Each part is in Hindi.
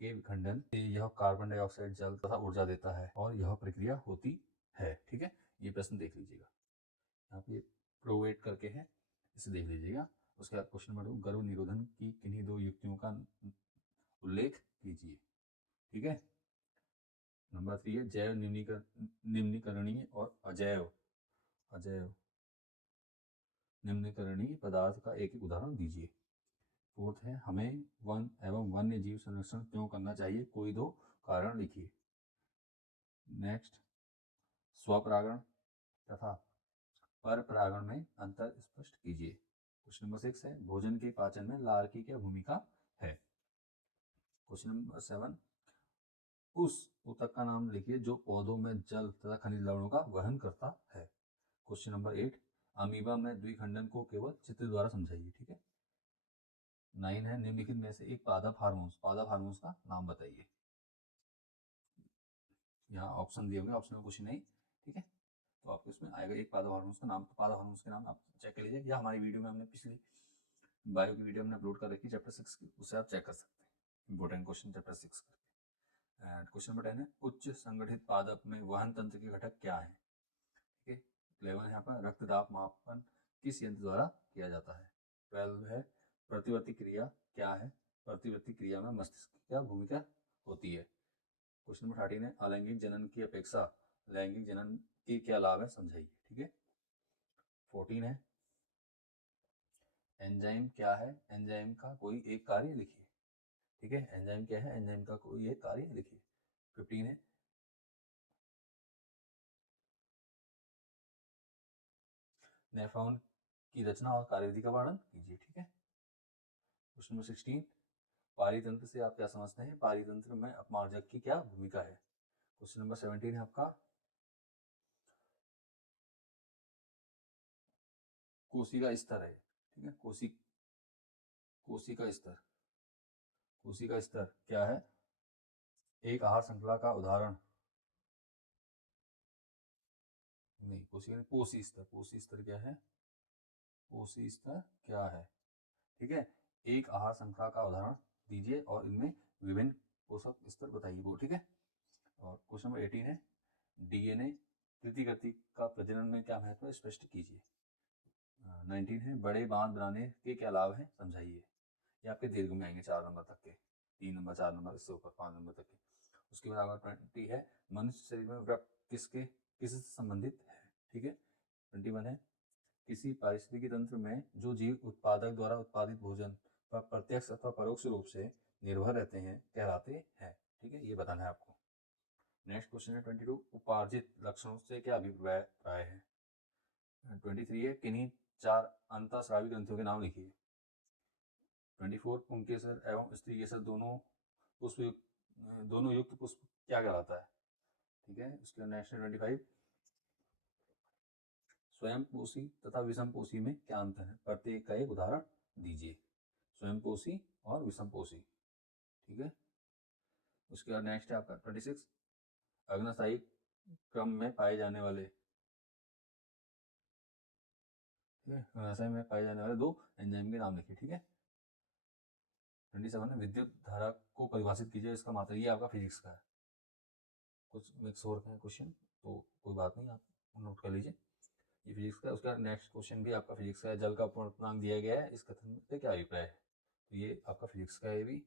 के विखंडन से यह कार्बन डाइऑक्साइड, जल तथा ऊर्जा देता है और यह प्रक्रिया होती है। ठीक है, ये प्रश्न देख लीजिएगा, यहाँ पे प्रोवेट करके है, इसे देख लीजिएगा। उसके बाद क्वेश्चन नंबर 2, गर्भ निरोधन की किन्हीं दो युक्तियों का उल्लेख कीजिए। ठीक है। नंबर 3 है जैव निम्नीकरणीय और अजैव निम्नीकरणीय पदार्थ का एक एक उदाहरण दीजिए। 4th है हमें वन एवं वन्य जीव संरक्षण क्यों करना चाहिए, कोई दो कारण लिखिए। नेक्स्ट, स्वपरागण तथा पर परागण में अंतर स्पष्ट कीजिए। क्वेश्चन नंबर 6 है भोजन के पाचन में लार की क्या भूमिका है। क्वेश्चन नंबर 7, उस ऊतक का नाम लिखिए जो पौधों में जल तथा खनिज लवणों का वहन करता है। क्वेश्चन नंबर 8, अमीबा में द्विखंडन को केवल चित्र द्वारा समझाइए। ठीक है। 9 है निम्नलिखित में से एक पादप हार्मोन्स का नाम बताइए। यहाँ ऑप्शन दिए होंगे, ऑप्शन में कुछ नहीं। ठीक है, तो आपको इसमें आएगा एक पादप हार्मोन्स का नाम, तो पादप हार्मोन्स के नाम आप चेक कर लीजिए, या हमारी वीडियो में हमने पिछली बायो की वीडियो हमने अपलोड कर रखी चैप्टर 6 की, उसे आप चेक कर सकते हैं। इंपॉर्टेंट क्वेश्चन चैप्टर 6 करके। एंड क्वेश्चन नंबर 10 है उच्च संगठित पादप में वहन तंत्र के घटक क्या है। ठीक है। 11 यहाँ पर रक्तदाब मापन किस यंत्र द्वारा किया जाता है। 12 है प्रतिवर्ती क्रिया क्या है, प्रतिवर्ती क्रिया में मस्तिष्क की क्या भूमिका होती है। क्वेश्चन नंबर 13 है अलैंगिक जनन की अपेक्षा लैंगिक जनन के क्या लाभ है समझाइए। ठीक है। 14 है एंजाइम क्या है, एंजाइम का कोई एक कार्य लिखिए। ठीक है, एंजाइम क्या है, एंजाइम का कोई एक कार्य लिखिए। 15 है नेफ्रॉन की रचना और कार्यविधि का वर्णन कीजिए। ठीक है। क्वेश्चन नंबर 16, पारितंत्र से आप क्या समझते हैं, पारितंत्र में अपमार्जक की क्या भूमिका है। क्वेश्चन नंबर 17 है आपका कोशिका स्तर है। ठीक है, कोशिका स्तर क्या है, एक आहार श्रृंखला का उदाहरण नहीं, पोषी स्तर क्या है, पोषी स्तर क्या है। ठीक है, एक आहार श्रृंखला का उदाहरण दीजिए और इनमें विभिन्न पोषक स्तर बताइए वो। ठीक है। और क्वेश्चन नंबर 18 है डीएनए प्रतिकृति का प्रजनन में क्या महत्व है स्पष्ट कीजिए। 19 है बड़े बांध बनाने के क्या लाभ हैं समझाइए। ये आपके दीर्घ में आएंगे 4 नंबर तक के, 3 नंबर 4 नंबर इससे ऊपर 5 नंबर तक के। उसके बाद अगर 20 है मनुष्य शरीर में व्रत किससे संबंधित है। ठीक है। 21 है किसी पारिस्थितिकी तंत्र में जो जीव उत्पादक द्वारा उत्पादित भोजन पर प्रत्यक्ष अथवा परोक्ष रूप से निर्भर रहते हैं कहलाते हैं। ठीक है, ये बताना है आपको। नेक्स्ट क्वेश्चन है 22, उपार्जित लक्षणों से क्या अभिप्राय है। 23 है किन्हीं 4 अंतःस्रावी ग्रंथियों के नाम लिखिए। 24 पुंकेसर एवं स्त्री केसर दोनों युक्त पुष्प क्या कहलाता है। ठीक है। उसके बाद नेक्स्ट 25, स्वयंपोषी तथा विषमपोषी में क्या अंतर है, प्रत्येक का एक उदाहरण दीजिए। स्वयंपोषी और विषमपोषी। ठीक है। उसके बाद नेक्स्ट है आपका 26, अग्नस्थायी क्रम में पाए जाने वाले, ठीक है, अग्नाशय में पाए जाने वाले 2 एंजाइम के नाम लिखिए। ठीक है। 27 है विद्युत धारा को परिभाषित कीजिए, इसका मात्रा, ये आपका फिजिक्स का है, कुछ मिक्स हो रखे हैं क्वेश्चन, तो कोई बात नहीं, आप नोट कर लीजिए, ये फिजिक्स का है। उसका नेक्स्ट क्वेश्चन भी आपका फिजिक्स का है, जल का पूर्णांक दिया गया है, इस कथन से क्या अभिप्राय है, तो ये आपका फिजिक्स का है भी।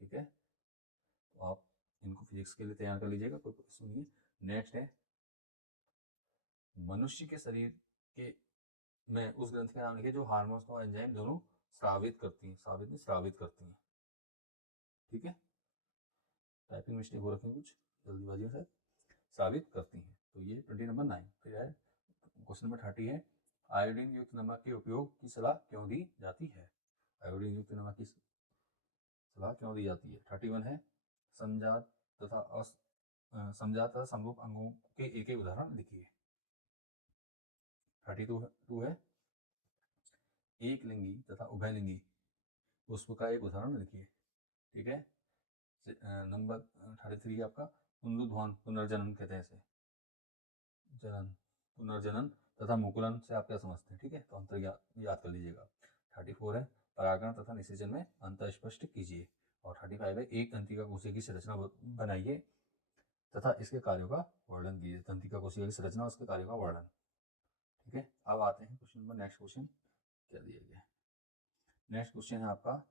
ठीक है, तो आप इनको फिजिक्स के लिए तैयार कर लीजिएगा, कोई सुनिए। नेक्स्ट है मनुष्य के शरीर के में उस ग्रंथ के नाम लिखे जो हार्मोन्स और एंजाइम दोनों स्रावित करती हैं, स्रावित करती हैं। ठीक है, टाइपिंग मिस्टेक हो रखी है कुछ जल्दीबाजी से, स्रावित करती हैं, तो ये 20 नंबर 9। फिर है क्वेश्चन नंबर 30 है आयोडीन युक्त नमक के उपयोग की सलाह क्यों दी जाती है। आयोडीन युक्त नमक की सलाह क्यों दी जाती है। 31 है समजात तथा समरूप अंगों के एक एक उदाहरण लिखिए। 32 है एक लिंगी तथा उभयलिंगी पुष्प का एक उदाहरण लिखिए। ठीक है। नंबर 33 आपका पुनरुद्धान, पुनर्जनन कहते हैं इसे, पुनर्जनन तथा मुकुलन से आप क्या समझते हैं। ठीक है, तो अंतर याद कर लीजिएगा। 34 है परागण तथा निषेचन में अंतर स्पष्ट कीजिए। और 35 है एक तंत्रिका कोशिका की संरचना बनाइए तथा इसके कार्यों का वर्णन कीजिए। तंत्रिका कोशिका की संरचना और उसके कार्यों का वर्णन। ठीक है, अब आते हैं क्वेश्चन नंबर, नेक्स्ट क्वेश्चन क्या दिया गया है। नेक्स्ट क्वेश्चन है आपका,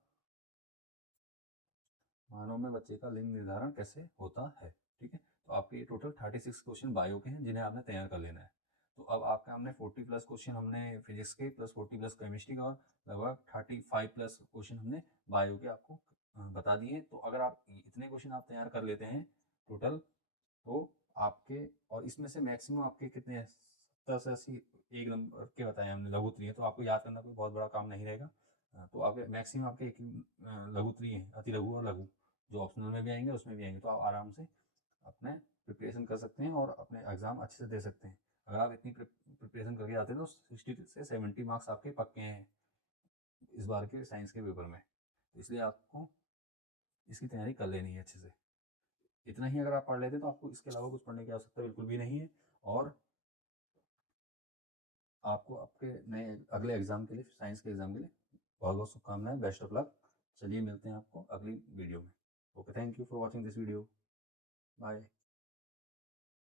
मानव में बच्चे का लिंग निर्धारण कैसे होता है। ठीक है, तो आपके ये टोटल 36 क्वेश्चन बायो के हैं जिन्हें आपने तैयार कर लेना है। तो अब आपका हमने 40 प्लस क्वेश्चन हमने फिजिक्स के प्लस 40 प्लस केमिस्ट्री का और लगभग 35 प्लस क्वेश्चन हमने बायो के आपको बता दिए। तो अगर आप इतने क्वेश्चन आप तैयार कर लेते हैं टोटल, तो आपके, और इसमें से मैक्सिमम आपके कितने हैं, 70 से 80 एक नंबर के बताए हमने लघुत्तरीय है, तो आपको याद करना कोई बहुत बड़ा काम नहीं रहेगा। तो आपके मैक्सिमम आपके एक लघुत्तरीय हैं, अति लघु और लघु, जो ऑप्शनल में भी आएंगे उसमें भी आएंगे। तो आप आराम से अपने प्रिपरेशन कर सकते हैं और अपने एग्ज़ाम अच्छे से दे सकते हैं। अगर आप इतनी प्रिपरेशन करके आते हैं तो 60 से 70 मार्क्स आपके पक्के हैं इस बार के साइंस के पेपर में। तो इसलिए आपको इसकी तैयारी कर लेनी है अच्छे से। इतना ही अगर आप पढ़ लेते हैं तो आपको इसके अलावा कुछ पढ़ने की आवश्यकता बिल्कुल भी नहीं है। और आपको आपके नए अगले एग्जाम के लिए, साइंस के एग्जाम के लिए बहुत बहुत शुभकामनाएं, बेस्ट ऑफ लक। चलिए मिलते हैं आपको अगली वीडियो में। Okay, thank you for watching this video, bye.